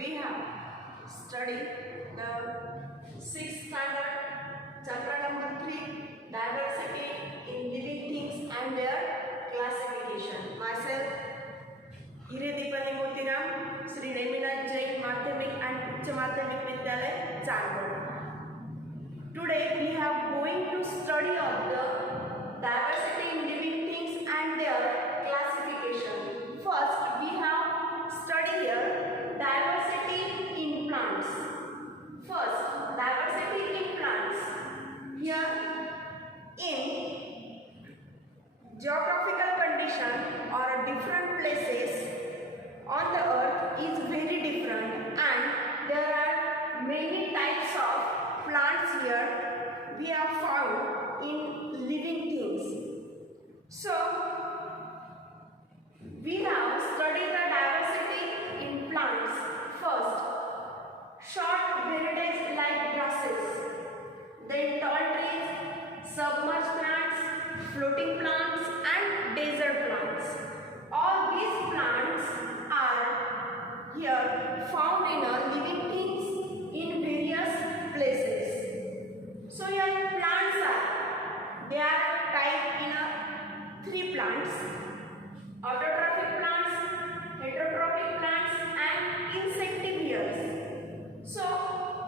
we have studied the 6th standard chapter number 3, diversity in living things and their classification. Myself, Hiredipani Motiram, Sri Reminath Jain Madhyamik and Uच्च Madhyamik Vidyalaya, Chandpur. Today we are going to study of the diversity in living things and their classification. First, we have studied here diversity in plants. First, diversity in plants. Here, in geographical condition or different places on the earth is very different, and there are many types of plants here we have found in living things. So, we have studied the diversity in plants. First, short varieties like grasses, then tall trees, submerged plants, floating plants and desert plants. All these plants are here found in a living things in various places. So here plants they are typed in a 3 plants: autotrophic plants, heterotrophic plants and insectivores. So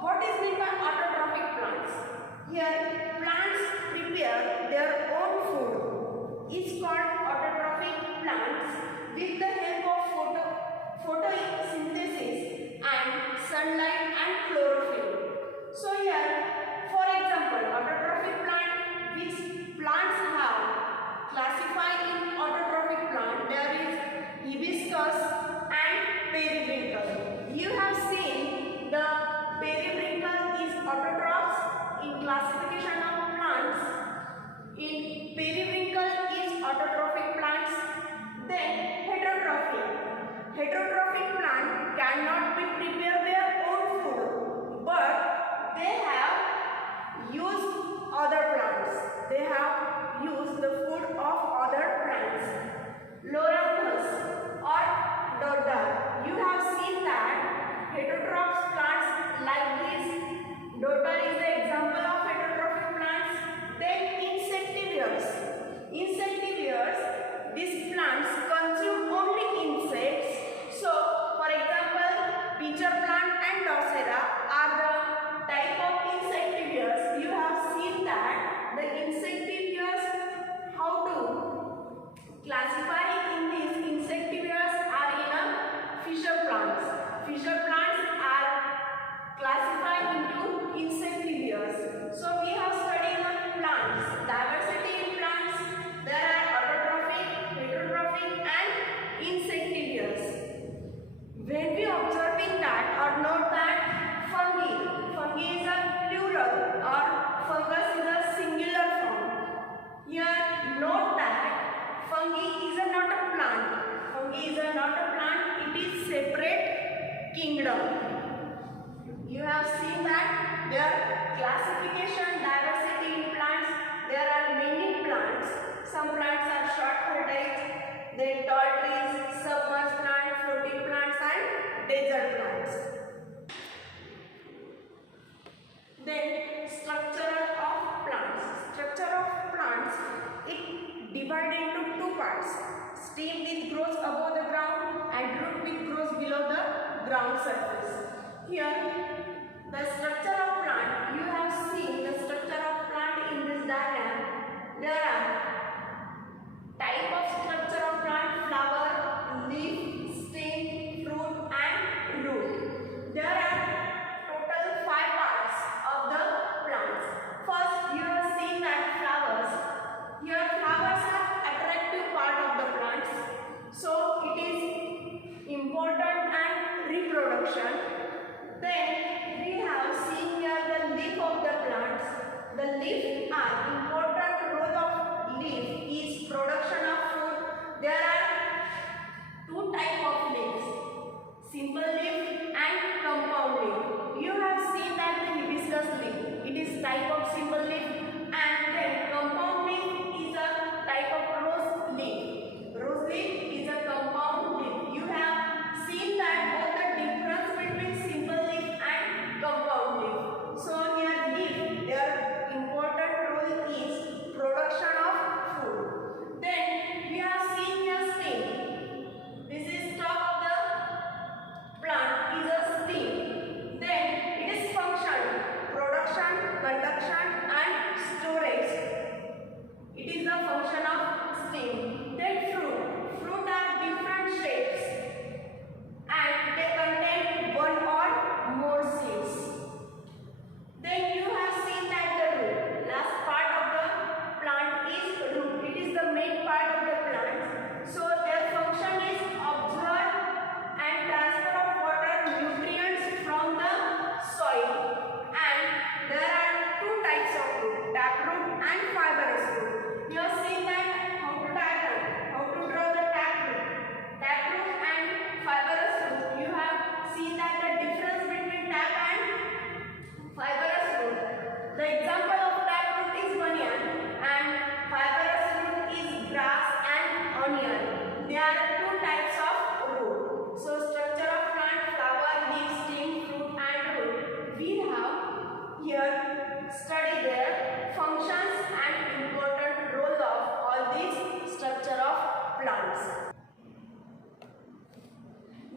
what is meant by autotrophic plants? Here plants prepare their own food. It's called autotrophic plants with the help of photosynthesis and sunlight and chlorophyll. So here, for example, autotrophic plant, which plants have classified in autotrophic plant, there is hibiscus and periwinkle. You have seen the periwinkle is autotrophs in classification of plants. In periwinkle is autotrophic plants. Then heterotrophic. Heterotrophic plant cannot be prepare their own food, but they have used other plants. They have used the food of other plants. Loranthus or dodder. You have seen that heterotrophs plants like this. Dodder is the example of heterotrophic plants. Then insectivores. Insectivores, these plants consume only insects. So, for example, pitcher plant and Drosera are the type of insectivores. You have seen that the insectivores, how to classify in these insectivores are in a fisher plants. Fisher plants are classified into insectivores. So we have studied the plants, diversity in plants. There are autotrophic, heterotrophic and insectivores. When we observing that or note that fungi is a plural or fungus is a singular form. Here note that fungi is not a plant. Fungi is not a plant. It is separate kingdom. You have seen that their classification, diversity in plants. There are many plants. Some plants are short varieties, then tall trees, submerged plants, floating plants and desert plants. Then structure of plants. Structure of plants, it divided into 2 parts. Stem which grows above the ground and root which grows below the ground surface. Here the structure of plant, you have seen the structure of plant in this diagram. There are type of structure of plant: flower, leaf, stem, fruit and root. There are total 5 parts of the plants. First, you have seen that flowers. Here flowers are attractive part of the plants. So it is important and reproduction. Then we have seen here the leaf of the plants. The leaf are important role of leaf is production of food. There are 2 types of leaves: simple leaf and compound leaf. You have seen that the hibiscus leaf, it is type of simple leaf, and then compound leaf is a type of rose leaf. Rose leaf is a compound leaf. You have seen that both the difference between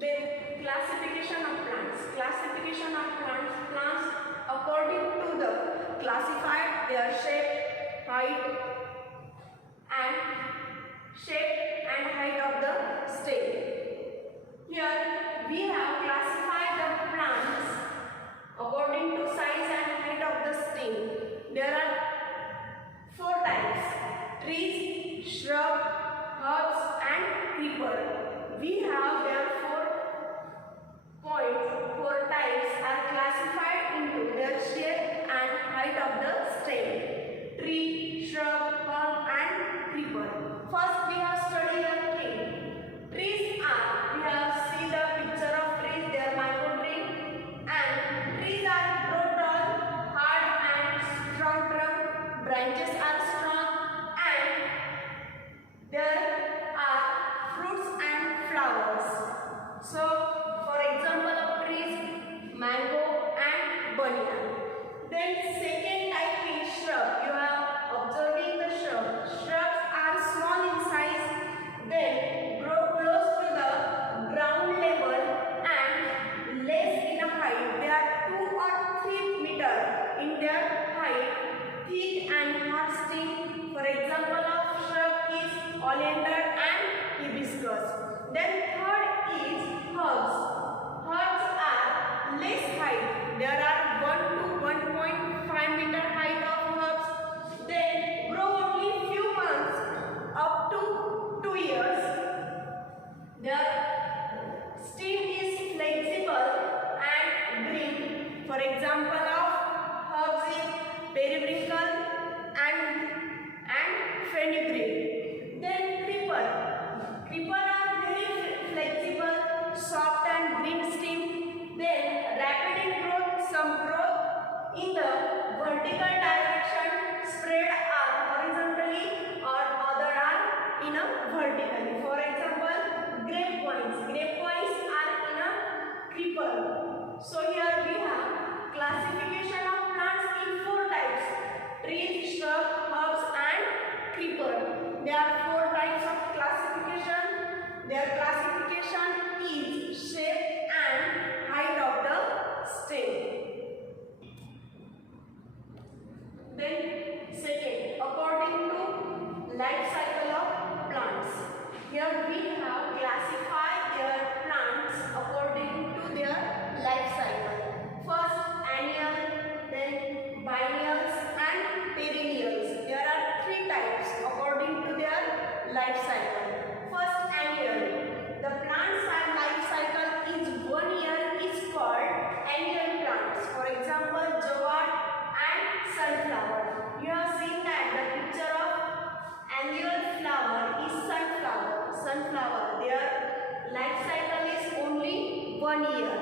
Then classification of plants. Classification of plants. Plants according to the classified their shape, height and height of the stem. Here we have classified the plants according to size and height of the stem. There are 4 types: trees, shrub, herbs and creeper. We have therefore 4 types are classified into their shape and height of the stem: tree, shrub, herb and creeper. First we have studied the tree. Trees are, we have seen the picture of trees, they are mango tree, and trees are grow tall, hard and strong trunk, branches are strong and there are fruits and flowers. So for example of trees, mango and banyan. Then second type is shrub. You are observing the shrub. Shrubs are small in size, then grow close to the ground level and less in height. They are 2 or 3 meter in their height, thick and hard stem. For example of shrub is oleander and hibiscus. Then third is herbs. Herbs are less height. There are 1 to 1.5 meter height of herbs. They grow only few months up to 2 years. Their stem is flexible and green. For example of herbs is periwinkle and fenugreek. Then creeper. Creeper are very flexible, soft and green stem. Then rapid in growth, some growth in the vertical direction, spread are horizontally or other are in a vertically. For example, grapevines. Grapevines are in a creeper. So here we have classification of plants in 4 types: trees, shrub, herbs and creeper. There are 4 types of classification. Their classification is shape and height of the stem. Then second, according to life cycle of plants. Here we have classified their plants according to their life cycle. First annual, then biennials and perennials. There are 3 types according to their life cycle. First annual. The plant's life cycle is 1 year is called annual plants. For example, jowar and sunflower. You have seen that the picture of annual flower is sunflower. Sunflower. Their life cycle is only 1 year.